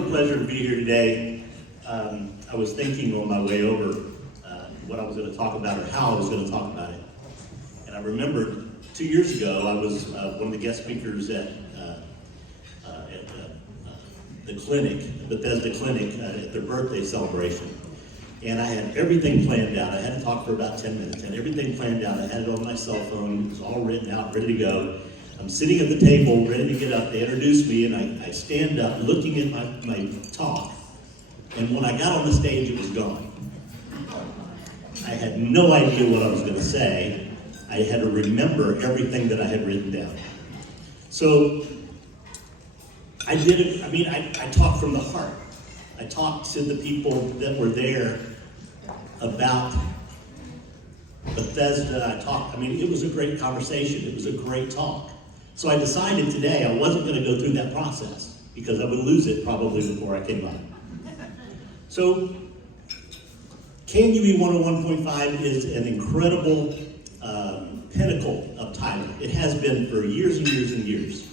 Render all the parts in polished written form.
real pleasure to be here today. I was thinking on my way over what I was going to talk about or how I was going to talk about it. And I remembered 2 years ago, I was one of the guest speakers at the clinic, Bethesda Clinic, at their birthday celebration. And I had everything planned out. I had to talk for about 10 minutes. I had everything planned out. I had it on my cell phone. It was all written out, ready to go. I'm sitting at the table, ready to get up. They introduce me, and I stand up, looking at my talk. And when I got on the stage, it was gone. I had no idea what I was going to say. I had to remember everything that I had written down. So I did it. I mean, I talked from the heart. I talked to the people that were there about Bethesda. It was a great conversation. It was a great talk. So I decided today I wasn't going to go through that process because I would lose it probably before I came on. So KNUE 101.5 is an incredible pinnacle of Tyler. It has been for years and years and years.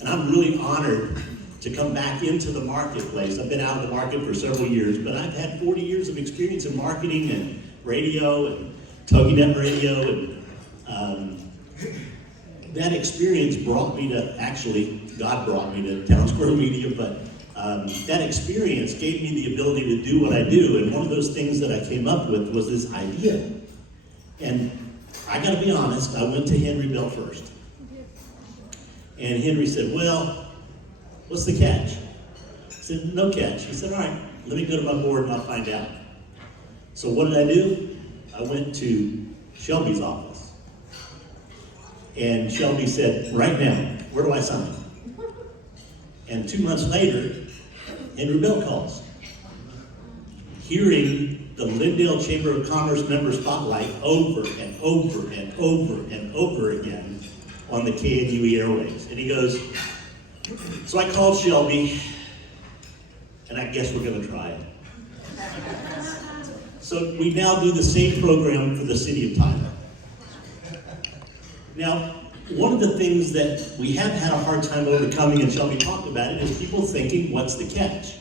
And I'm really honored to come back into the marketplace. I've been out of the market for several years, but I've had 40 years of experience in marketing and radio and TogiNet radio. And that experience brought me to, God brought me to Town Square Media, but that experience gave me the ability to do what I do. And one of those things that I came up with was this idea. And I gotta be honest, I went to Henry Bell first. And Henry said, well, what's the catch? I said, no catch. He said, all right, let me go to my board and I'll find out. So what did I do? I went to Shelby's office. And Shelby said, right now, where do I sign? And 2 months later, Henry Bell calls. Hearing the Lindale Chamber of Commerce member spotlight over and over and over and over again on the KNUE airwaves. And he goes, so I called Shelby, and I guess we're gonna try it. So we now do the same program for the city of Tyler. Now, one of the things that we have had a hard time overcoming, and Shelby talked about it, is people thinking, what's the catch?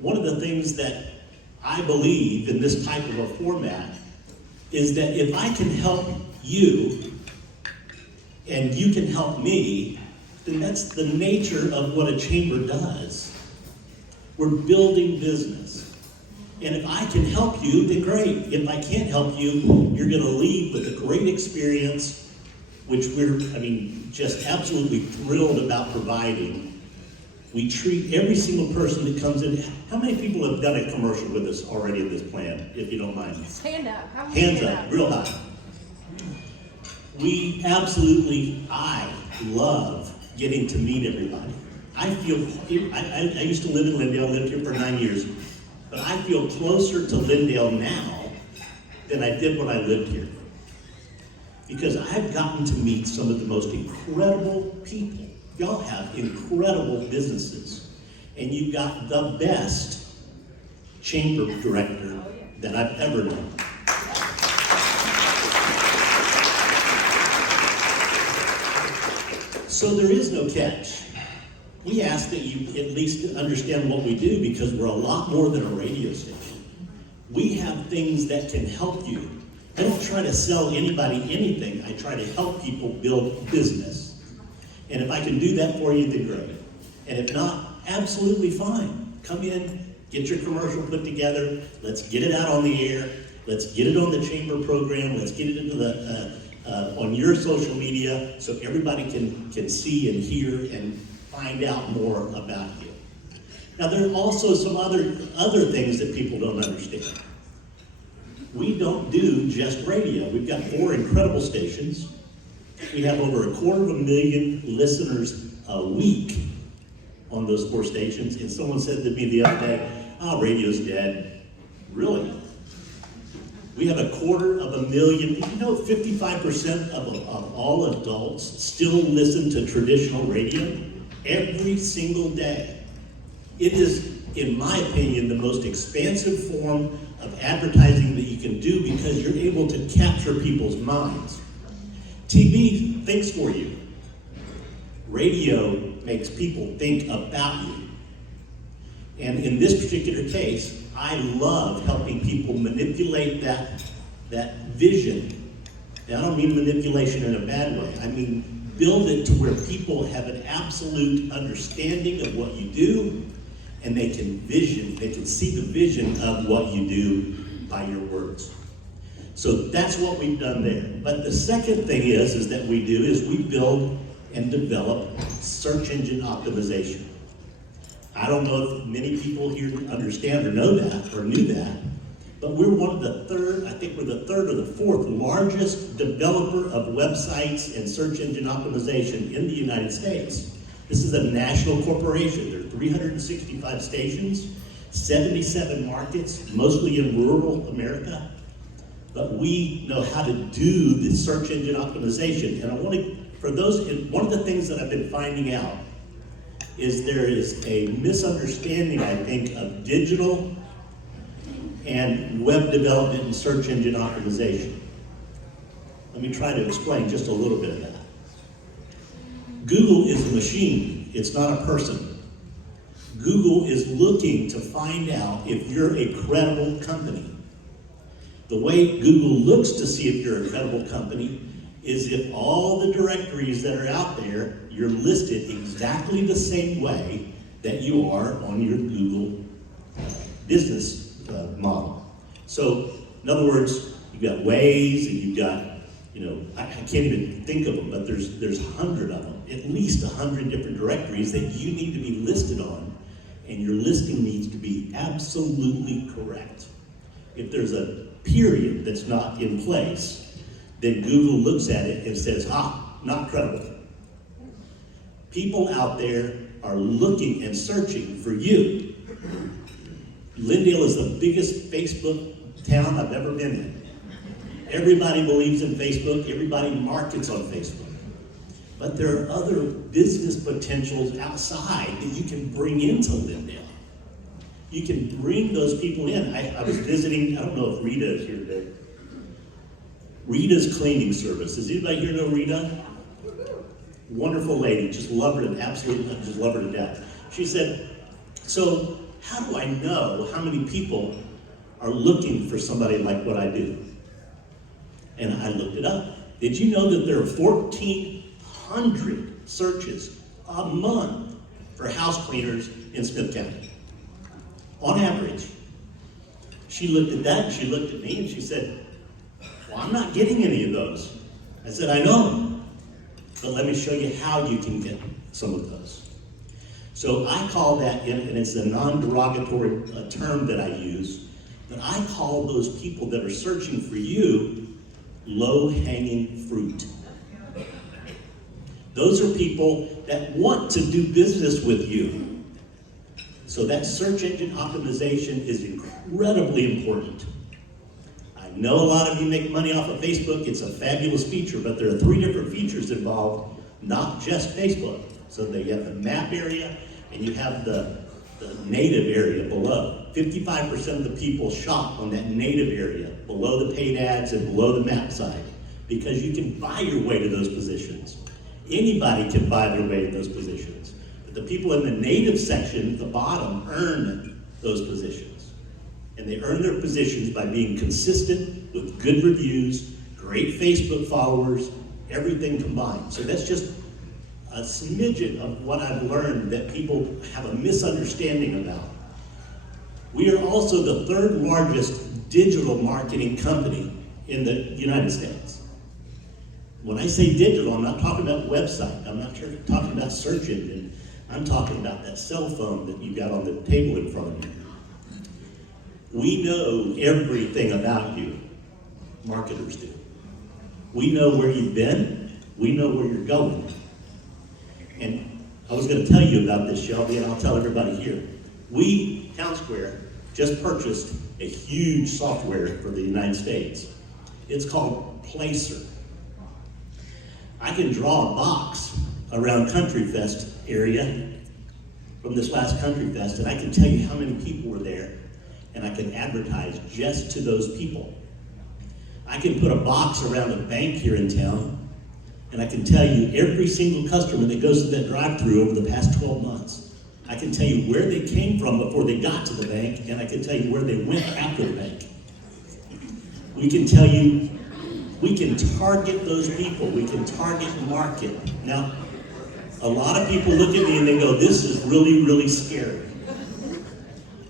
One of the things that I believe in this type of a format is that if I can help you and you can help me, then that's the nature of what a chamber does. We're building business. And if I can help you, then great. If I can't help you, you're gonna leave with a great experience, which we're, just absolutely thrilled about providing. We treat every single person that comes in. How many people have done a commercial with us already in this plan, if you don't mind? Hand up. Hands up, real high. I love getting to meet everybody. I used to live in Lindale, lived here for 9 years, but I feel closer to Lindale now than I did when I lived here. Because I've gotten to meet some of the most incredible people. Y'all have incredible businesses, and you've got the best chamber director that I've ever known. So there is no catch. We ask that you at least understand what we do because we're a lot more than a radio station. We have things that can help you. I don't try to sell anybody anything. I try to help people build business. And if I can do that for you, then great. And if not, absolutely fine. Come in, get your commercial put together. Let's get it out on the air. Let's get it on the chamber program. Let's get it into the on your social media so everybody can see and hear and find out more about you. Now, there are also some other things that people don't understand. We don't do just radio. We've got 4 incredible stations. We have over 250,000 listeners a week on those 4 stations. And someone said to me the other day, radio's dead. Really? We have 250,000. Did you know 55% of all adults still listen to traditional radio every single day? It is, in my opinion, the most expansive form of advertising that you can do because you're able to capture people's minds. TV thinks for you. Radio makes people think about you. And in this particular case, I love helping people manipulate that vision. And I don't mean manipulation in a bad way. I mean build it to where people have an absolute understanding of what you do, and they can see the vision of what you do by your words. So that's what we've done there. But the second thing is that we build and develop search engine optimization. I don't know if many people here understand or know that or knew that, but we're one of the third, I think we're the third or the fourth largest developer of websites and search engine optimization in the United States. This is a national corporation. There are 365 stations, 77 markets, mostly in rural America. But we know how to do the search engine optimization. And one of the things that I've been finding out is there is a misunderstanding, I think, of digital and web development and search engine optimization. Let me try to explain just a little bit of that. Google is a machine, it's not a person. Google is looking to find out if you're a credible company. The way Google looks to see if you're a credible company is if all the directories that are out there, you're listed exactly the same way that you are on your Google business model. So, in other words, you've got Waze, and you've got, I can't even think of them, but there's 100 of them, at least 100 different directories that you need to be listed on, and your listing needs to be absolutely correct. If there's a period that's not in place, then Google looks at it and says, not credible. People out there are looking and searching for you. Lindale is the biggest Facebook town I've ever been in. Everybody believes in Facebook, everybody markets on Facebook. But there are other business potentials outside that you can bring into Lindale. You can bring those people in. I was visiting, I don't know if Rita is here today. Rita's cleaning service. Does anybody here know Rita? Wonderful lady, just love her to absolutely, just love her to death. She said, so how do I know how many people are looking for somebody like what I do? And I looked it up. Did you know that there are 1,400 searches a month for house cleaners in Smith County? On average. She looked at that, and she looked at me, and she said, well, I'm not getting any of those. I said, I know, but let me show you how you can get some of those. So I call that, and it's a non-derogatory term that I use, but I call those people that are searching for you low-hanging fruit. Those are people that want to do business with you. So that search engine optimization is incredibly important. I know a lot of you make money off of Facebook. It's a fabulous feature, but there are 3 different features involved, not just Facebook. So you have the map area, and you have the native area below. 55% of the people shop on that native area, below the paid ads and below the map side, because you can buy your way to those positions. Anybody can buy their way to those positions. But the people in the native section at the bottom earn those positions. And they earn their positions by being consistent with good reviews, great Facebook followers, everything combined. So that's just a smidgen of what I've learned that people have a misunderstanding about. We are also the 3rd largest digital marketing company in the United States. When I say digital, I'm not talking about website. I'm not talking about search engine. I'm talking about that cell phone that you got on the table in front of you. We know everything about you. Marketers do. We know where you've been. We know where you're going. And I was going to tell you about this, Shelby, and I'll tell everybody here. We, Town Square, just purchased a huge software for the United States. It's called Placer. I can draw a box around Country Fest area from this last Country Fest, and I can tell you how many people were there, and I can advertise just to those people. I can put a box around a bank here in town, and I can tell you every single customer that goes to that drive-through over the past 12 months. I I can tell you where they came from before they got to the bank, and I can tell you where they went after the bank. We can tell you, we can target those people, we can target market. Now, a lot of people look at me and they go, this is really, really scary.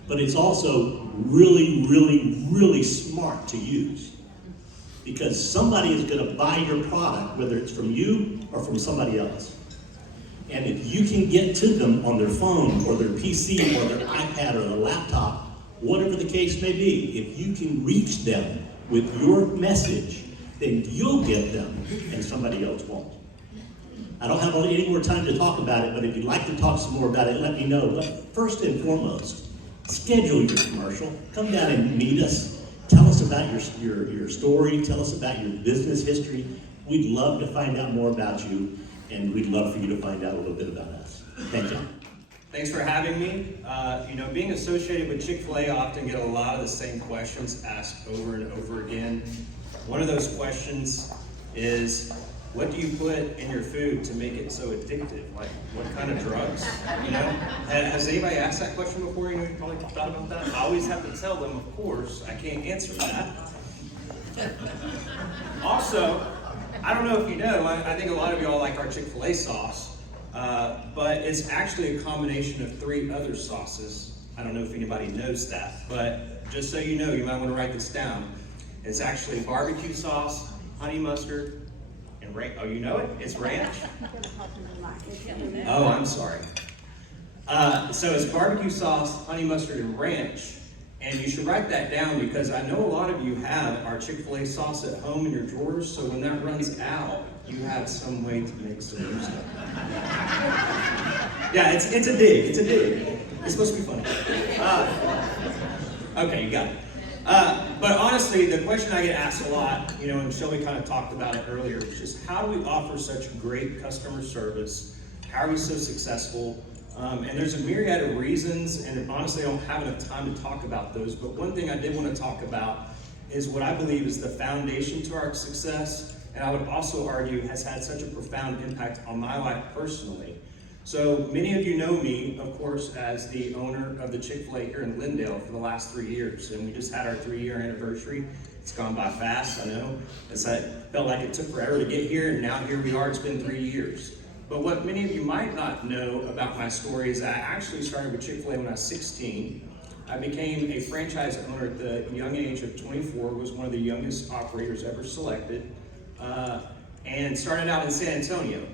But it's also really, really, really smart to use. Because somebody is going to buy your product, whether it's from you or from somebody else. And if you can get to them on their phone or their PC or their iPad or their laptop, whatever the case may be, if you can reach them with your message, then you'll get them and somebody else won't. I don't have any more time to talk about it, but if you'd like to talk some more about it, let me know. But first and foremost, schedule your commercial. Come down and meet us. Tell us about your story. Tell us about your business history. We'd love to find out more about you, and we'd love for you to find out a little bit about us. Thank you. Thanks for having me. Being associated with Chick-fil-A, I often get a lot of the same questions asked over and over again. One of those questions is, what do you put in your food to make it so addictive? Like, what kind of drugs? Has anybody asked that question before? You probably thought about that? I always have to tell them, of course, I can't answer that. Also, I don't know if you know, I think a lot of y'all like our Chick-fil-A sauce, but it's actually a combination of 3 other sauces. I don't know if anybody knows that, but just so you know, you might want to write this down. It's actually barbecue sauce, honey mustard, and ranch. Oh, you know it? It's ranch? Oh, I'm sorry. So it's barbecue sauce, honey mustard, and ranch. And you should write that down because I know a lot of you have our Chick-fil-A sauce at home in your drawers, so when that runs out, you have some way to make some new stuff. Yeah, it's a dig, it's a dig. It's supposed to be funny. Okay, you got it. But honestly, the question I get asked a lot, and Shelby kind of talked about it earlier, is just how do we offer such great customer service? How are we so successful? And there's a myriad of reasons, and honestly, I don't have enough time to talk about those, but one thing I did want to talk about is what I believe is the foundation to our success, and I would also argue has had such a profound impact on my life personally. So many of you know me, of course, as the owner of the Chick-fil-A here in Lindale for the last 3 years, and we just had our 3-year anniversary. It's gone by fast, I know. I felt like it took forever to get here, and now here we are, it's been 3 years. But what many of you might not know about my story is I actually started with Chick-fil-A when I was 16. I became a franchise owner at the young age of 24, was one of the youngest operators ever selected, and started out in San Antonio.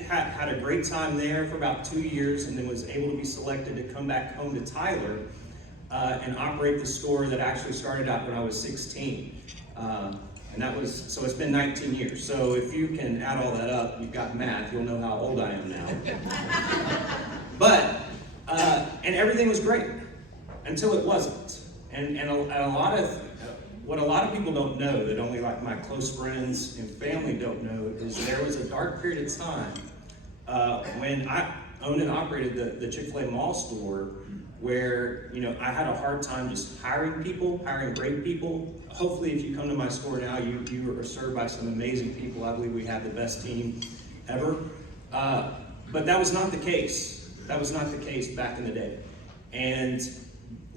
Had a great time there for about 2 years, and then was able to be selected to come back home to Tyler and operate the store that actually started out when I was 16. So it's been 19 years. So if you can add all that up, you've got math, you'll know how old I am now. But, and everything was great until it wasn't. And what a lot of people don't know, that only like my close friends and family don't know, is there was a dark period of time when I owned and operated the Chick-fil-A mall store where, I had a hard time just hiring great people. Hopefully, if you come to my store now, you are served by some amazing people. I believe we have the best team ever. But that was not the case. That was not the case back in the day. And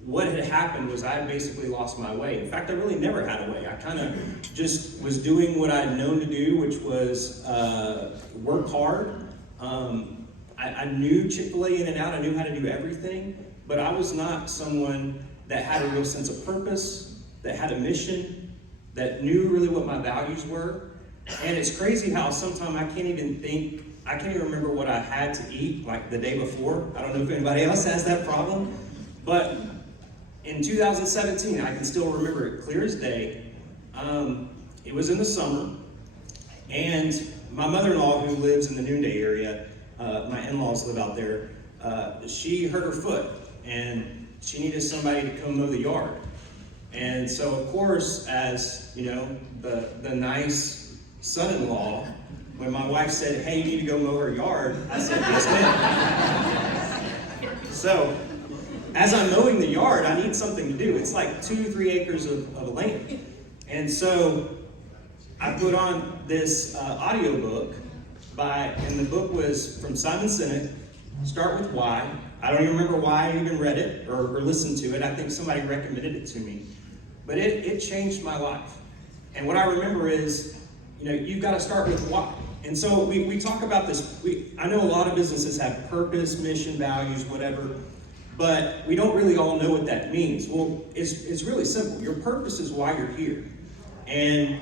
what had happened was I basically lost my way. In fact, I really never had a way. I kind of just was doing what I'd known to do, which was work hard. I knew Chick-fil-A in and out. I knew how to do everything. But I was not someone that had a real sense of purpose, that had a mission, that knew really what my values were. And it's crazy how sometimes I can't even remember what I had to eat like the day before. I don't know if anybody else has that problem. But in 2017, I can still remember it clear as day. It was in the summer, and my mother-in-law, who lives in the Noonday area, my in-laws live out there, she hurt her foot, and she needed somebody to come mow the yard. And so, of course, as the nice son-in-law, when my wife said, "Hey, you need to go mow her yard," I said, "Yes, ma'am." So, as I'm mowing the yard, I need something to do. It's like 2-3 acres of land. And so I put on this audiobook and the book was from Simon Sinek, Start with why. I don't even remember why I even read it or listened to it. I think somebody recommended it to me. But it changed my life. And what I remember is, you've got to start with why. And so we talk about this. I know a lot of businesses have purpose, mission, values, whatever, but we don't really all know what that means. Well, it's really simple. Your purpose is why you're here. And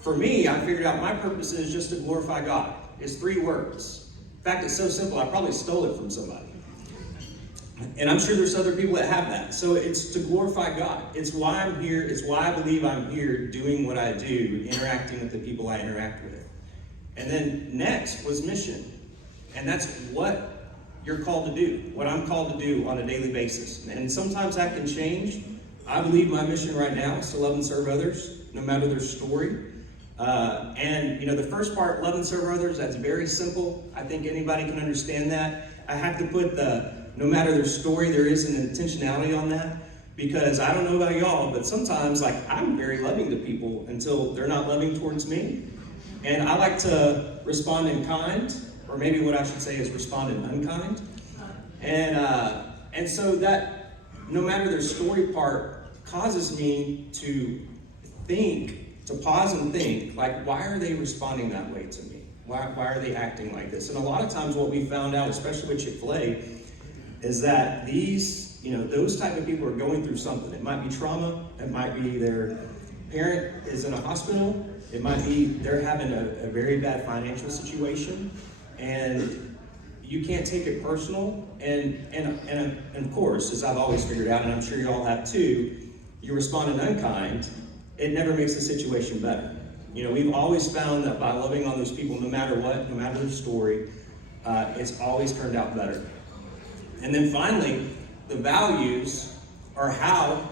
for me, I figured out my purpose is just to glorify God. It's 3 words. In fact, it's so simple, I probably stole it from somebody. And I'm sure there's other people that have that. So it's to glorify God. It's why I'm here. It's why I believe I'm here doing what I do, interacting with the people I interact with. And then next was mission. And that's what you're called to do, what I'm called to do on a daily basis. And sometimes that can change. I believe my mission right now is to love and serve others, no matter their story. And the first part, love and serve others, that's very simple. I think anybody can understand that. I have to put no matter their story, there is an intentionality on that, because I don't know about y'all, but sometimes I'm very loving to people until they're not loving towards me. And I like to respond in kind, or maybe what I should say is respond in unkind. And so that no matter their story part causes me to pause and think, why are they responding that way to me? Why are they acting like this? And a lot of times what we found out, especially with Chick-fil-A, is that those type of people are going through something. It might be trauma, it might be their parent is in a hospital, it might be they're having a very bad financial situation, and you can't take it personal. And of course, as I've always figured out, and I'm sure you all have too, you respond in unkind, it never makes the situation better. We've always found that by loving on those people, no matter what, no matter their story, it's always turned out better. And then finally, the values are how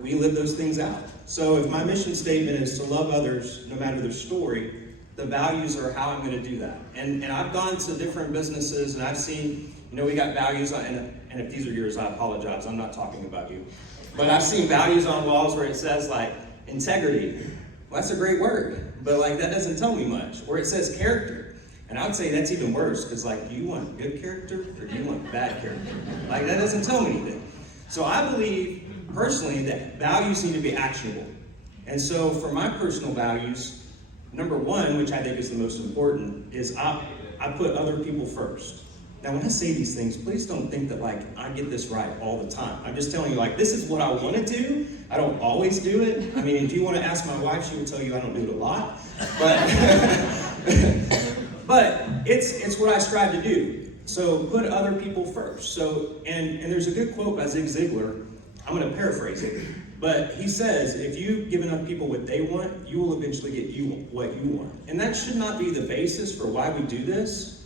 we live those things out. So if my mission statement is to love others, no matter their story, the values are how I'm going to do that. And I've gone to different businesses and I've seen, we got values on, and if these are yours, I apologize, I'm not talking about you. But I've seen values on walls where it says integrity. Well, that's a great word, but that doesn't tell me much. Or it says character. And I would say that's even worse, because do you want good character or do you want bad character? That doesn't tell me anything. So I believe personally that values need to be actionable. And so for my personal values, number 1, which I think is the most important, is I put other people first. Now when I say these things, please don't think that I get this right all the time. I'm just telling you this is what I want to do. I don't always do it. I mean, if you want to ask my wife, she would tell you I don't do it a lot. But it's what I strive to do. So put other people first. So and there's a good quote by Zig Ziglar. I'm going to paraphrase it, but he says, if you give enough people what they want, you will eventually get what you want. And that should not be the basis for why we do this,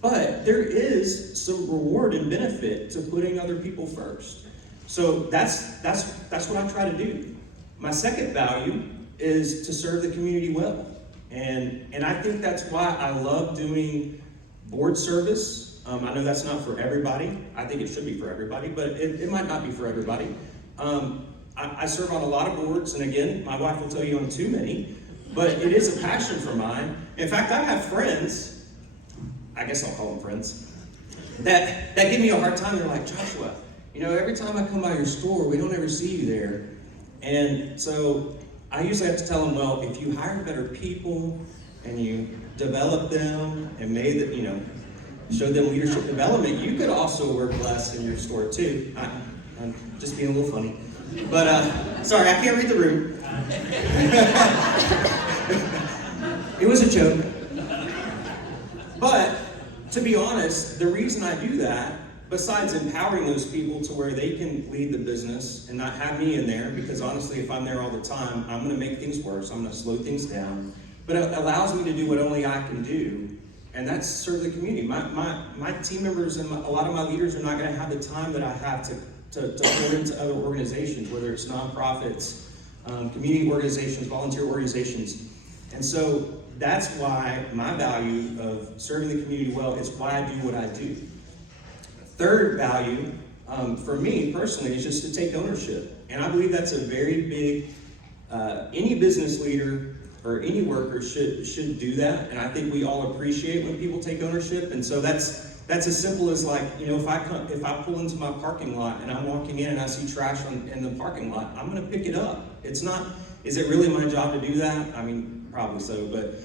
but there is some reward and benefit to putting other people first. So that's what I try to do. My second value is to serve the community well. And I think that's why I love doing board service. I know that's not for everybody. I think it should be for everybody, but it might not be for everybody. I serve on a lot of boards, and again, my wife will tell you on too many, but it is a passion for mine. In fact, I have friends, I guess I'll call them friends, that give me a hard time. They're like, Joshua, every time I come by your store, we don't ever see you there. And so I usually have to tell them, well, if you hire better people and you develop them and show them leadership development, you could also work less in your store too. I'm just being a little funny. But, sorry, I can't read the room. It was a joke. But, to be honest, the reason I do that, besides empowering those people to where they can lead the business and not have me in there, because honestly, if I'm there all the time, I'm going to make things worse. I'm going to slow things down. But it allows me to do what only I can do, and that's serve the community. My team members and a lot of my leaders are not going to have the time that I have to pour into other organizations, whether it's nonprofits, community organizations, volunteer organizations. And so that's why my value of serving the community well is why I do what I do. Third value, for me personally, is just to take ownership. And I believe that's a very big, any business leader or any worker should do that. And I think we all appreciate when people take ownership. And so that's as simple as like, if I pull into my parking lot and I'm walking in and I see trash in the parking lot, I'm going to pick it up. It's not, is it really my job to do that? I mean, probably so, but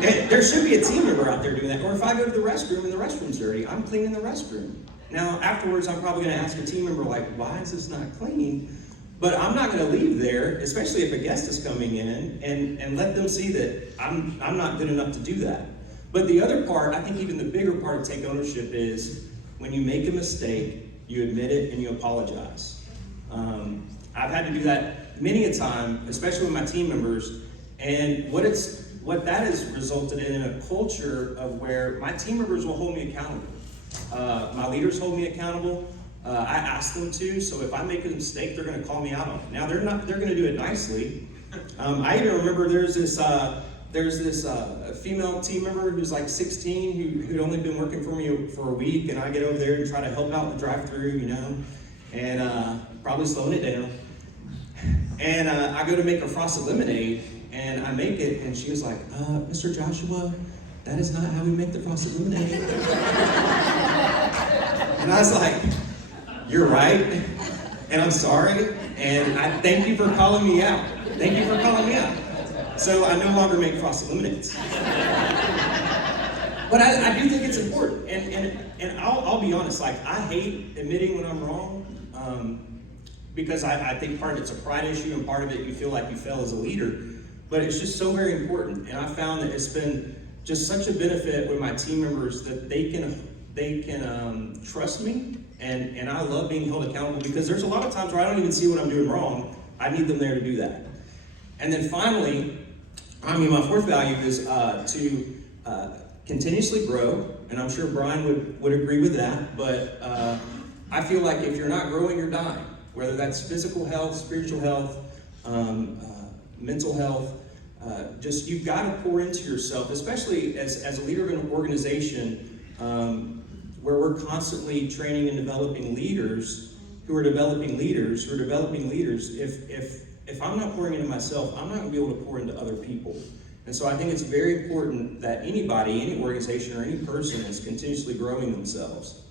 there should be a team member out there doing that. Or if I go to the restroom and the restroom's dirty, I'm cleaning the restroom. Now, afterwards, I'm probably going to ask a team member, like, why is this not clean? But I'm not going to leave there, especially if a guest is coming in, and let them see that I'm not good enough to do that. But the other part, I think even the bigger part of take ownership is when you make a mistake, you admit it and you apologize. I've had to do that many a time, especially with my team members, and what that has resulted in a culture of where my team members will hold me accountable. My leaders hold me accountable. I ask them to, so if I make a mistake, they're going to call me out on it. Now they're going to do it nicely. I even remember there's this female team member who's like 16 who'd only been working for me for a week, and I get over there and try to help out in the drive-thru, and probably slowing it down. And I go to make her frosted lemonade, and I make it, and she was like, Mr. Joshua, that is not how we make the frosted lemonade. And I was like, you're right, and I'm sorry, and I thank you for calling me out. Thank you for calling me out. So I no longer make frosted lemonades. But I do think it's important, and I'll be honest, like, I hate admitting when I'm wrong, because I think part of it's a pride issue, and part of it you feel like you fail as a leader, but it's just so very important, and I found that it's been just such a benefit with my team members that they can trust me, and I love being held accountable, because there's a lot of times where I don't even see what I'm doing wrong. I need them there to do that. And then finally, my fourth value is to continuously grow, and I'm sure Brian would agree with that, but I feel like if you're not growing, you're dying, whether that's physical health, spiritual health, mental health. Just you've got to pour into yourself, especially as a leader of an organization where we're constantly training and developing leaders who are developing leaders. If I'm not pouring into myself, I'm not going to be able to pour into other people. And so I think it's very important that anybody, any organization, or any person is continuously growing themselves.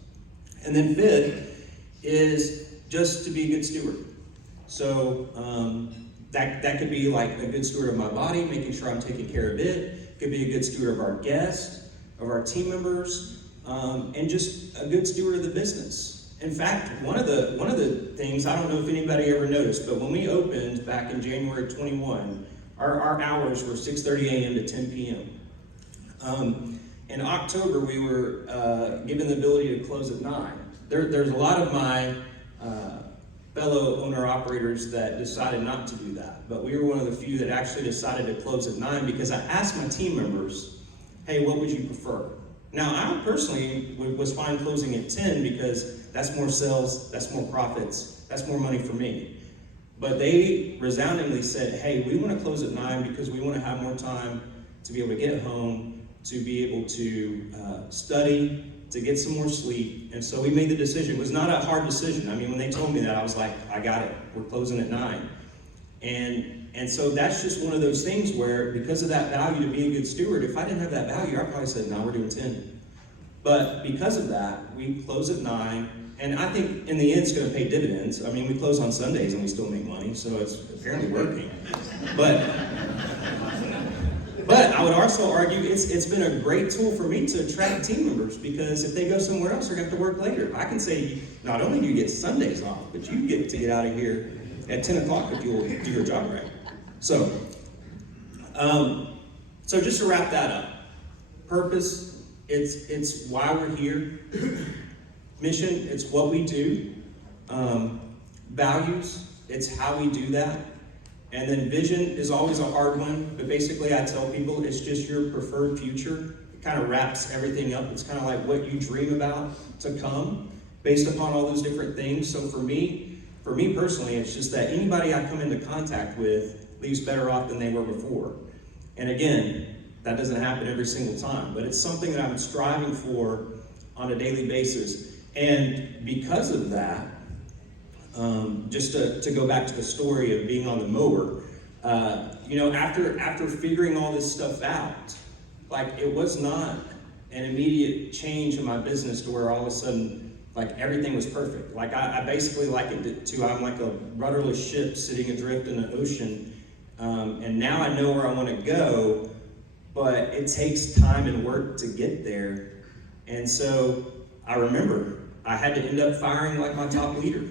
And then fifth is just to be a good steward. So that could be like a good steward of my body, making sure I'm taking care of it. It could be a good steward of our guests, of our team members, and just a good steward of the business. In fact, one of the things, I don't know if anybody ever noticed, but when we opened back in January 21, our hours were 6:30 a.m. to 10 p.m. In October, we were given the ability to close at 9. There's a lot of my fellow owner-operators that decided not to do that, but we were one of the few that actually decided to close at 9, because I asked my team members, hey, what would you prefer? Now, I personally was fine closing at 10 because that's more sales, that's more profits, that's more money for me. But they resoundingly said, hey, we want to close at 9 because we want to have more time to be able to get home, to be able to study, to get some more sleep. And so we made the decision. It was not a hard decision. I mean, when they told me that, I was like, I got it. We're closing at 9. And so that's just one of those things where, because of that value to be a good steward, if I didn't have that value, I probably said, no, we're doing 10. But because of that, we close at 9, and I think in the end it's going to pay dividends. I mean, we close on Sundays and we still make money, so it's apparently working. But I would also argue it's been a great tool for me to attract team members, because if they go somewhere else, they're going to have to work later. I can say, not only do you get Sundays off, but you get to get out of here at 10 o'clock if you'll do your job right. So just to wrap that up, purpose, it's why we're here. Mission, it's what we do. Values, it's how we do that. And then vision is always a hard one, but basically I tell people it's just your preferred future. It kind of wraps everything up. It's kind of like what you dream about to come based upon all those different things. So for me personally, it's just that anybody I come into contact with leaves better off than they were before. And again, that doesn't happen every single time, but it's something that I'm striving for on a daily basis. And because of that, just to go back to the story of being on the mower, After figuring all this stuff out, like it was not an immediate change in my business to where all of a sudden, like everything was perfect. Like I basically likened it to I'm like a rudderless ship sitting adrift in the ocean, and now I know where I want to go, but it takes time and work to get there. And so I remember I had to end up firing like my top leader,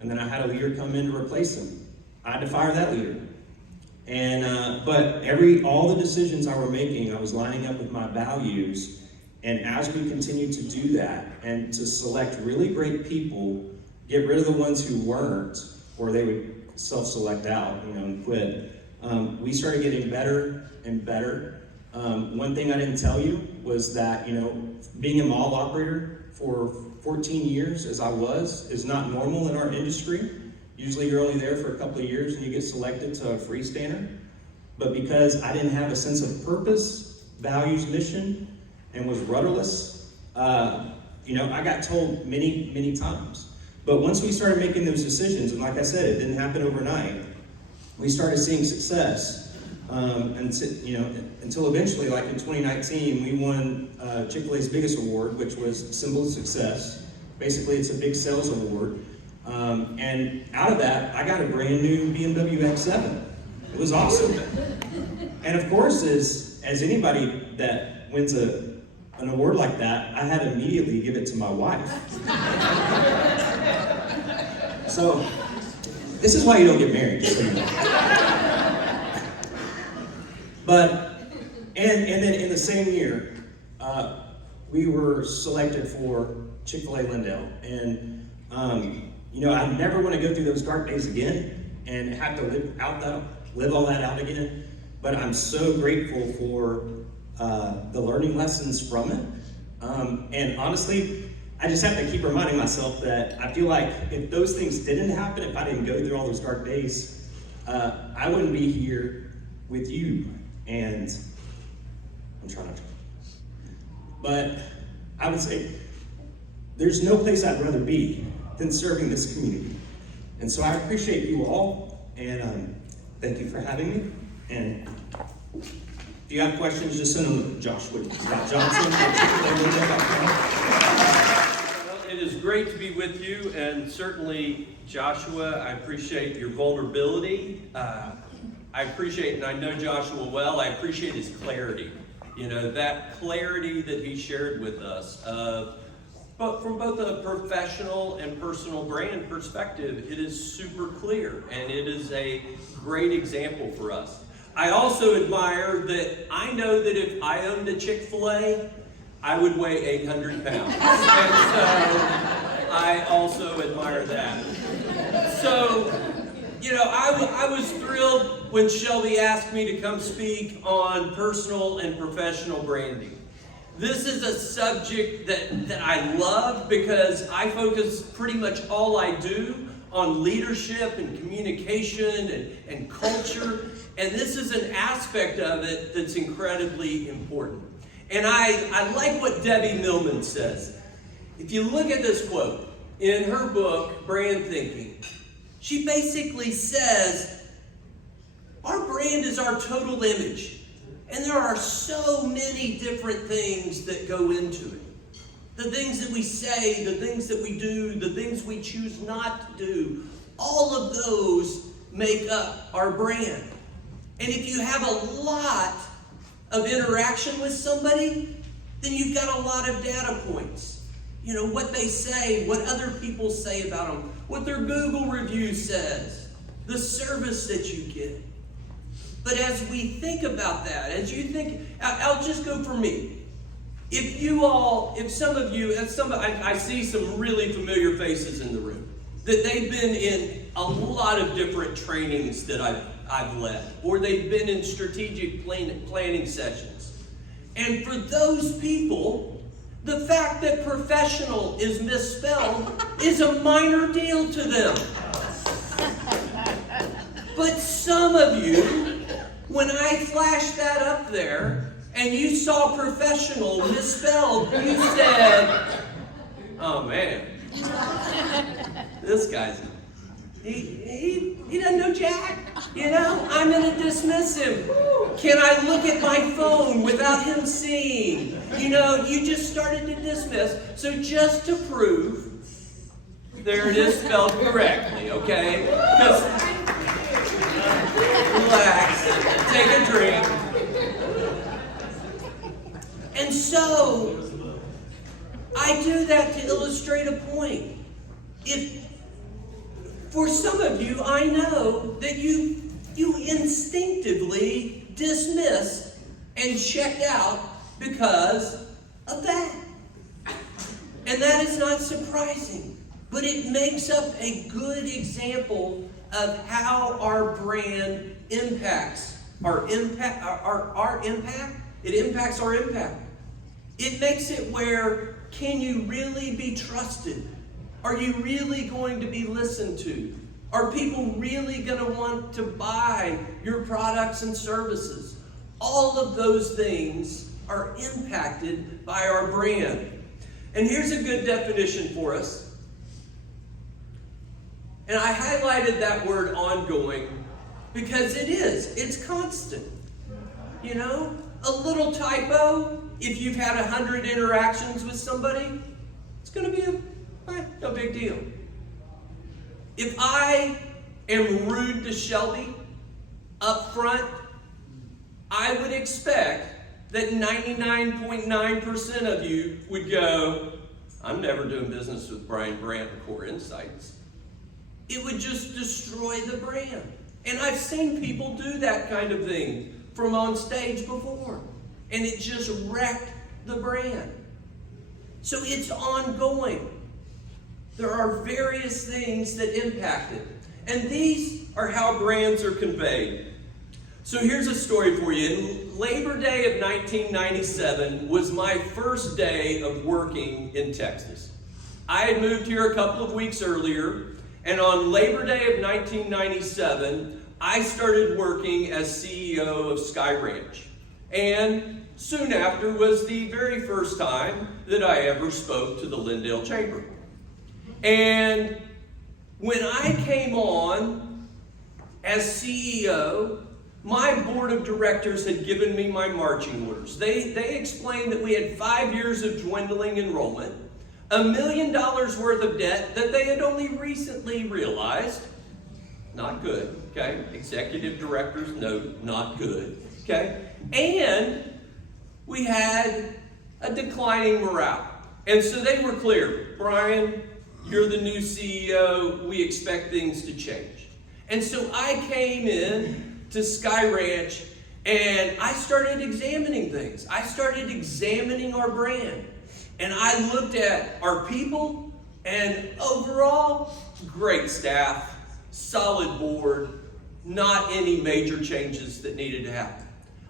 and then I had a leader come in to replace him. I had to fire that leader. And but all the decisions I were making, I was lining up with my values. And as we continue to do that and to select really great people, get rid of the ones who weren't, or they would self-select out, and quit, we started getting better and better. One thing I didn't tell you was that, being a mall operator for 14 years, as I was, is not normal in our industry. Usually you're only there for a couple of years and you get selected to a freestander. But because I didn't have a sense of purpose, values, mission, and was rudderless, I got told many, many times. But once we started making those decisions, and like I said, it didn't happen overnight, we started seeing success. Until eventually, like in 2019, we won Chick-fil-A's biggest award, which was Symbol of Success. Basically, it's a big sales award. And out of that, I got a brand new BMW X7. It was awesome. And of course, as anybody that wins an award like that, I had to immediately give it to my wife. So, this is why you don't get married, just so you know. But, and then in the same year, we were selected for Chick-fil-A Lindale. And, I never want to go through those dark days again and have to live all that out again. But I'm so grateful for the learning lessons from it. And honestly, I just have to keep reminding myself that I feel like if those things didn't happen, if I didn't go through all those dark days, I wouldn't be here with you. And I'm trying to. But I would say there's no place I'd rather be than serving this community. And so I appreciate you all, and thank you for having me. And if you have questions, just send them to Joshua Scott Johnson. Well, it is great to be with you, and certainly, Joshua, I appreciate your vulnerability. I appreciate, and I know Joshua well, I appreciate his clarity. That clarity that he shared with us, but from both a professional and personal brand perspective, it is super clear, and it is a great example for us. I also admire that I know that if I owned a Chick-fil-A, I would weigh 800 pounds. And so I also admire that. So, I was thrilled when Shelby asked me to come speak on personal and professional branding. This is a subject that I love because I focus pretty much all I do on leadership and communication and culture. And this is an aspect of it that's incredibly important. And I like what Debbie Millman says. If you look at this quote in her book, Brand Thinking, she basically says, our brand is our total image. And there are so many different things that go into it. The things that we say, the things that we do, the things we choose not to do, all of those make up our brand. And if you have a lot of interaction with somebody, then you've got a lot of data points. What they say, what other people say about them, what their Google review says, the service that you get. But as we think about that, I'll just go for me. I see some really familiar faces in the room, that they've been in a lot of different trainings that I've led, or they've been in strategic planning sessions. And for those people, the fact that professional is misspelled is a minor deal to them. But some of you, when I flashed that up there and you saw professional misspelled, you said, oh man, this guy's He doesn't know jack. You know, I'm going to dismiss him. Can I look at my phone without him seeing? You know, you just started to dismiss. So just to prove, there it is spelled correctly, okay? Just relax, take a drink. And so, I do that to illustrate a point. For some of you, I know that you instinctively dismissed and checked out because of that. And that is not surprising, but it makes up a good example of how our brand impacts our impact. It impacts our impact. It makes it where, can you really be trusted? Are you really going to be listened to? Are people really going to want to buy your products and services? All of those things are impacted by our brand. And here's a good definition for us. And I highlighted that word ongoing because it's constant. You know, a little typo, if you've had 100 interactions with somebody, it's going to be no big deal. If I am rude to Shelby up front, I would expect that 99.9% of you would go, I'm never doing business with Brian Brandt or Core Insights. It would just destroy the brand. And I've seen people do that kind of thing from on stage before. And it just wrecked the brand. So it's ongoing. There are various things that impact it. And these are how brands are conveyed. So here's a story for you. Labor Day of 1997 was my first day of working in Texas. I had moved here a couple of weeks earlier, and on Labor Day of 1997, I started working as CEO of Sky Ranch. And soon after was the very first time that I ever spoke to the Lindale Chamber. And when I came on as CEO, my board of directors had given me my marching orders. They explained that we had 5 years of dwindling enrollment, $1 million worth of debt that they had only recently realized. Not good, okay? Executive directors note, not good, okay? And we had a declining morale. And so they were clear, Brian, you're the new CEO, we expect things to change. And so I came in to Sky Ranch and I started examining things. I started examining our brand. And I looked at our people, and overall, great staff, solid board, not any major changes that needed to happen.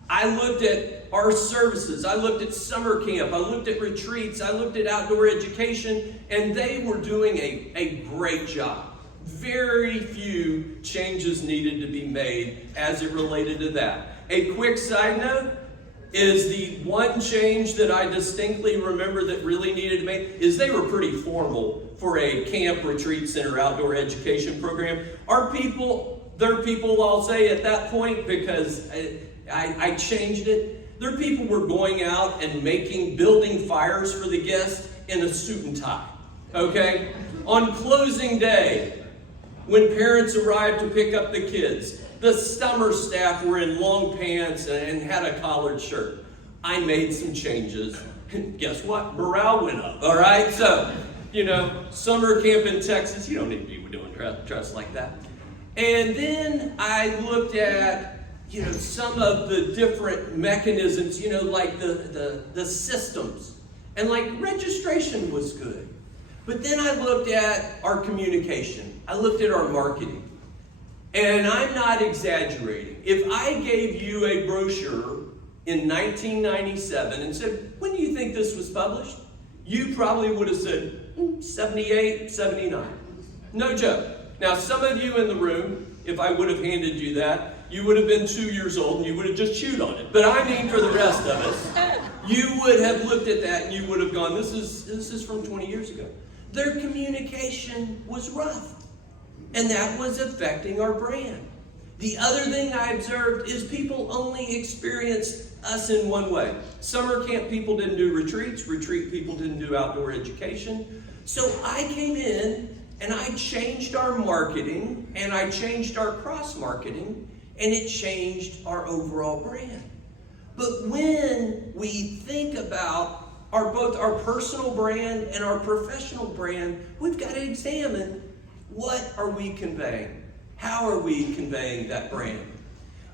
I looked at our services, I looked at summer camp, I looked at retreats, I looked at outdoor education, and they were doing a great job. Very few changes needed to be made as it related to that. A quick side note is the one change that I distinctly remember that really needed to be made is they were pretty formal for a camp, retreat center, outdoor education program. Our people, their people, I'll say at that point, because I changed it. Their people were going out and building fires for the guests in a suit and tie, okay? On closing day, when parents arrived to pick up the kids, the summer staff were in long pants and had a collared shirt. I made some changes. Guess what? Morale went up, all right? So, summer camp in Texas, you don't need people doing dress like that. And then I looked at some of the different mechanisms, like the systems. And like registration was good. But then I looked at our communication. I looked at our marketing. And I'm not exaggerating. If I gave you a brochure in 1997 and said, when do you think this was published? You probably would have said, 78, 79. No joke. Now, some of you in the room, if I would have handed you that, you would have been 2 years old and you would have just chewed on it. But I mean for the rest of us, you would have looked at that and you would have gone, this is from 20 years ago. Their communication was rough. And that was affecting our brand. The other thing I observed is people only experienced us in one way. Summer camp people didn't do retreats. Retreat people didn't do outdoor education. So I came in and I changed our marketing and I changed our cross-marketing and it changed our overall brand. But when we think about both our personal brand and our professional brand, we've got to examine what are we conveying? How are we conveying that brand?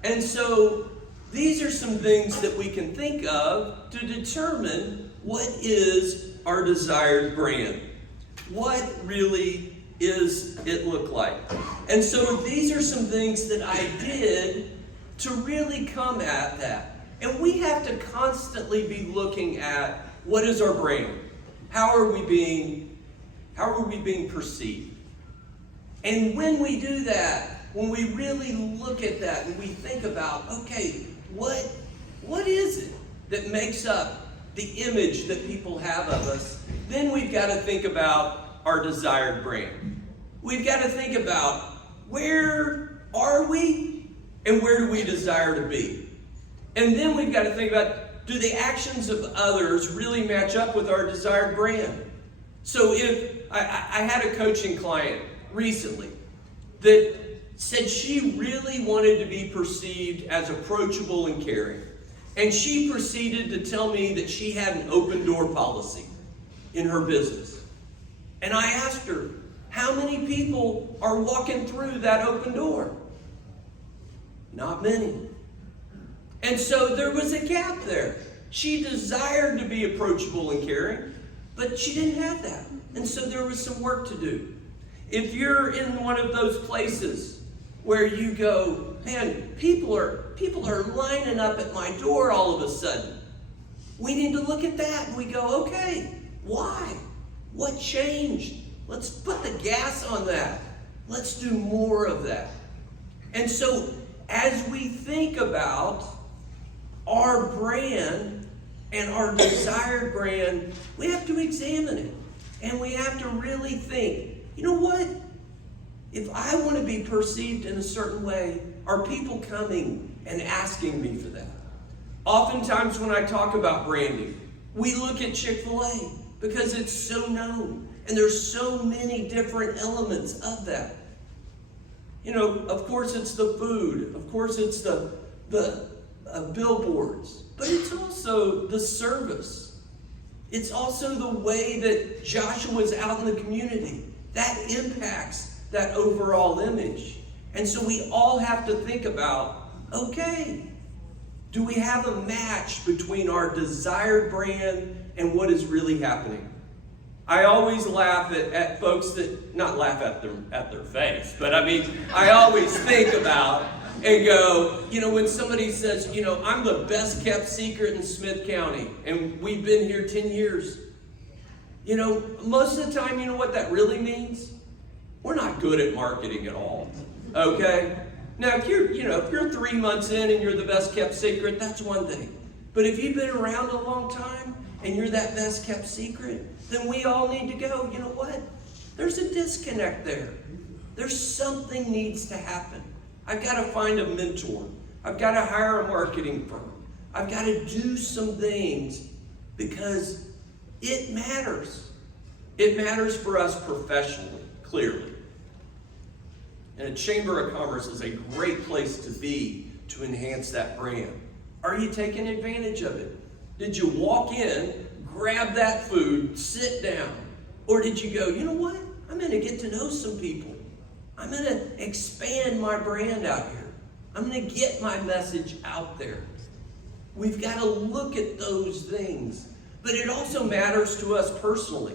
And so these are some things that we can think of to determine what is our desired brand. What really is it look like? And so these are some things that I did to really come at that. And we have to constantly be looking at what is our brand? How are we being perceived? And when we do that, when we really look at that and we think about, okay, what is it that makes up the image that people have of us, then we've got to think about our desired brand. We've got to think about where are we and where do we desire to be? And then we've got to think about, do the actions of others really match up with our desired brand? So if I had a coaching client recently that said she really wanted to be perceived as approachable and caring. And she proceeded to tell me that she had an open door policy in her business. And I asked her, how many people are walking through that open door? Not many. And so there was a gap there. She desired to be approachable and caring, but she didn't have that. And so there was some work to do. If you're in one of those places where you go, man, people are lining up at my door all of a sudden. We need to look at that and we go, okay, why? What changed? Let's put the gas on that. Let's do more of that. And so as we think about our brand and our desired brand, we have to examine it. And we have to really think, you know what? If I want to be perceived in a certain way, are people coming and asking me for that? Oftentimes when I talk about branding, we look at Chick-fil-A because it's so known. And there's so many different elements of that. You know, of course it's the food. Of course it's the billboards. But it's also the service. It's also the way that Joshua's out in the community. That impacts that overall image. And so we all have to think about, okay, do we have a match between our desired brand and what is really happening? I always laugh at folks that, not laugh at their face, but I mean, I always think about and go, you know, when somebody says, you know, I'm the best kept secret in Smith County, and we've been here 10 years. You know, most of the time, you know what that really means? We're not good at marketing at all, okay? Now, if you're 3 months in and you're the best kept secret, that's one thing. But if you've been around a long time and you're that best kept secret, then we all need to go, you know what? There's a disconnect there. There's something needs to happen. I've got to find a mentor. I've got to hire a marketing firm. I've got to do some things because it matters. It matters for us professionally, clearly. And a Chamber of Commerce is a great place to be to enhance that brand. Are you taking advantage of it? Did you walk in, grab that food, sit down? Or did you go, you know what? I'm going to get to know some people. I'm going to expand my brand out here. I'm going to get my message out there. We've got to look at those things. But it also matters to us personally.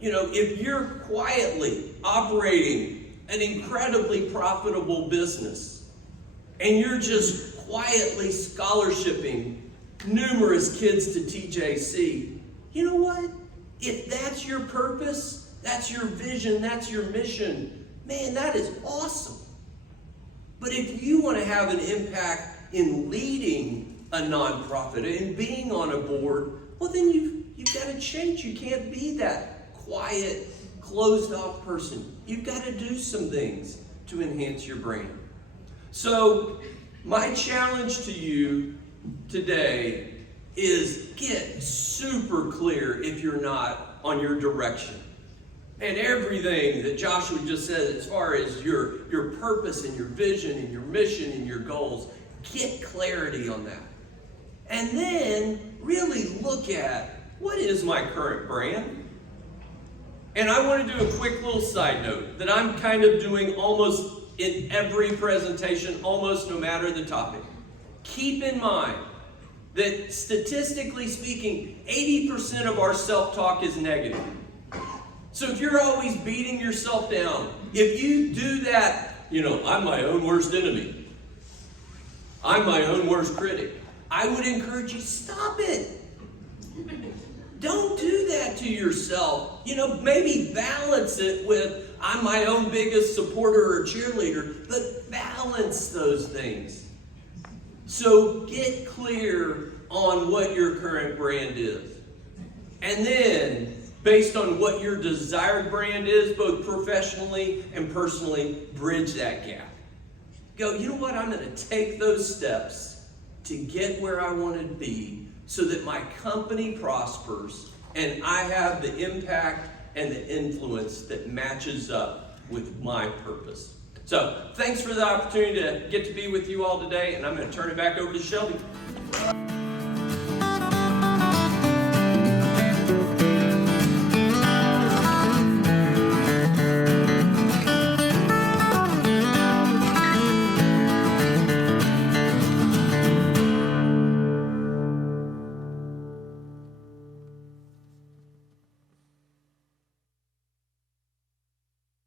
You know, if you're quietly operating an incredibly profitable business and you're just quietly scholarshiping numerous kids to TJC, you know what? If that's your purpose, that's your vision, that's your mission, man, that is awesome. But if you want to have an impact in leading a nonprofit and being on a board, well, then you've got to change. You can't be that quiet, closed off person. You've got to do some things to enhance your brand. So my challenge to you today is get super clear, if you're not, on your direction. And everything that Joshua just said as far as your purpose and your vision and your mission and your goals, get clarity on that. And then really look at, what is my current brand? And I want to do a quick little side note that I'm kind of doing almost in every presentation, almost no matter the topic. Keep in mind that statistically speaking, 80% of our self-talk is negative. So if you're always beating yourself down, if you do that, I'm my own worst enemy. I'm my own worst critic. I would encourage you, stop it. Don't do that to yourself. Maybe balance it with, I'm my own biggest supporter or cheerleader, but balance those things. So get clear on what your current brand is. And then, based on what your desired brand is, both professionally and personally, bridge that gap. Go, you know what? I'm going to take those steps to get where I want to be so that my company prospers and I have the impact and the influence that matches up with my purpose. So, thanks for the opportunity to get to be with you all today, and I'm going to turn it back over to Shelby.